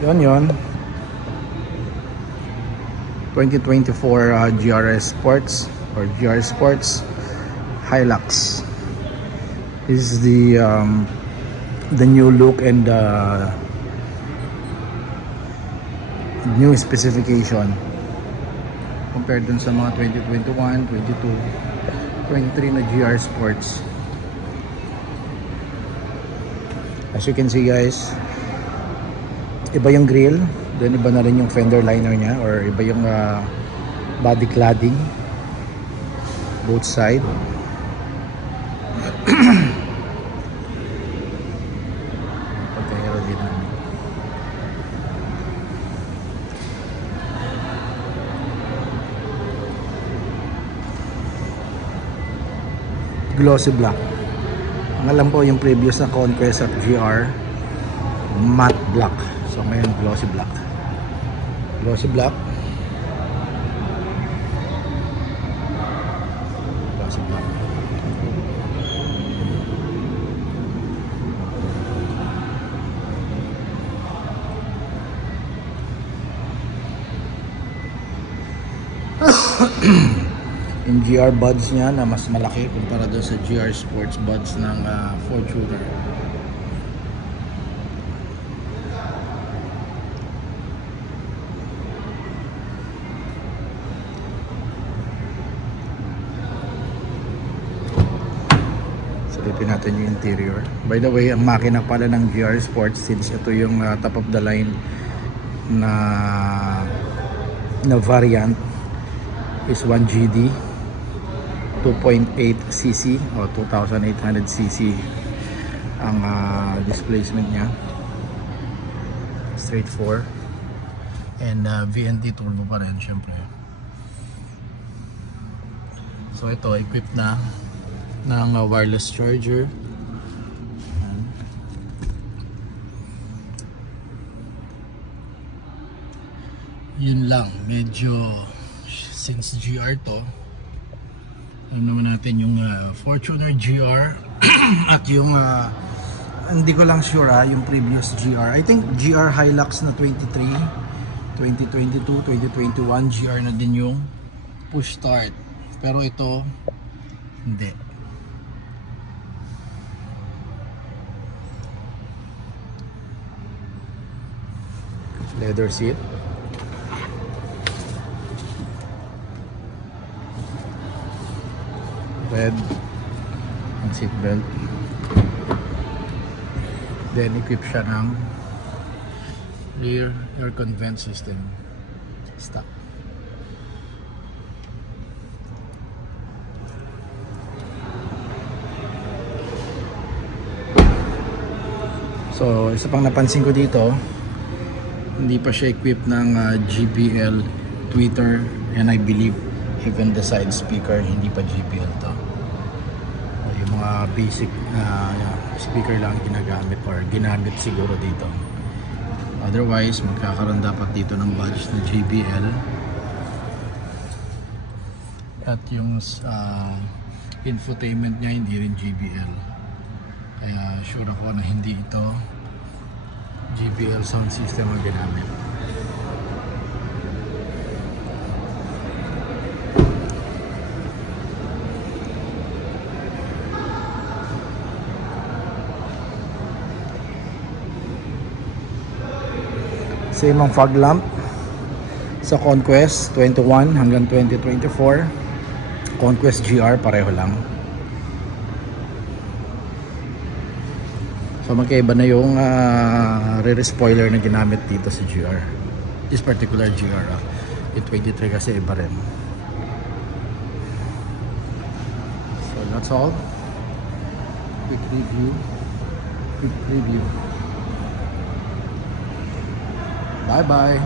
Yon 2024 GRS Sports or GR Sports Hilux. This is the new look and new specification compared dun sa mga 2021, 22, 23 na GR Sports. As you can see guys, iba yung grill, then iba na rin yung fender liner niya, or iba yung body cladding both side. Glossy black. Ang alam ko yung previous na Conquest at GR matte black. So ngayon glossy black. Glossy black. Glossy black. Yung GR buds niya na mas malaki kumpara doon sa GR Sports buds ng Fortuner. Silipin natin yung interior. By the way, ang makina pala ng GR Sports, since ito yung top of the line na variant, is 1GD 2.8cc o 2,800cc ang displacement niya, straight 4, and VNT turbo pa rin syempre. So ito equipped na ng wireless charger. Yun lang, medyo since GR to, alam naman natin yung Fortuner GR at yung hindi ko lang sure yung previous GR. I think GR Hilux na 23, 2022, 2021 GR na din yung push start. Pero ito hindi. Leather seat. Red ang seat belt, then equip siya ng rear aircon vent system stock. So isa pang napansin ko dito, hindi pa siya equipped ng JBL tweeter, and I believe even the side speaker hindi pa JBL to. Yung mga basic speaker lang ginagamit or ginamit siguro dito. Otherwise magkakaroon dapat dito ng badge na JBL, at yung infotainment niya hindi rin JBL, kaya sure ako na hindi ito JBL sound system ang ginamit. Same ang fog lamp sa Conquest 21 hanggang 2024. Conquest GR pareho lang. So magkaiba na yung rear spoiler na ginamit dito sa GR. This particular GR. Yung 23 kasi iba rin. So that's all. Quick review. Bye bye.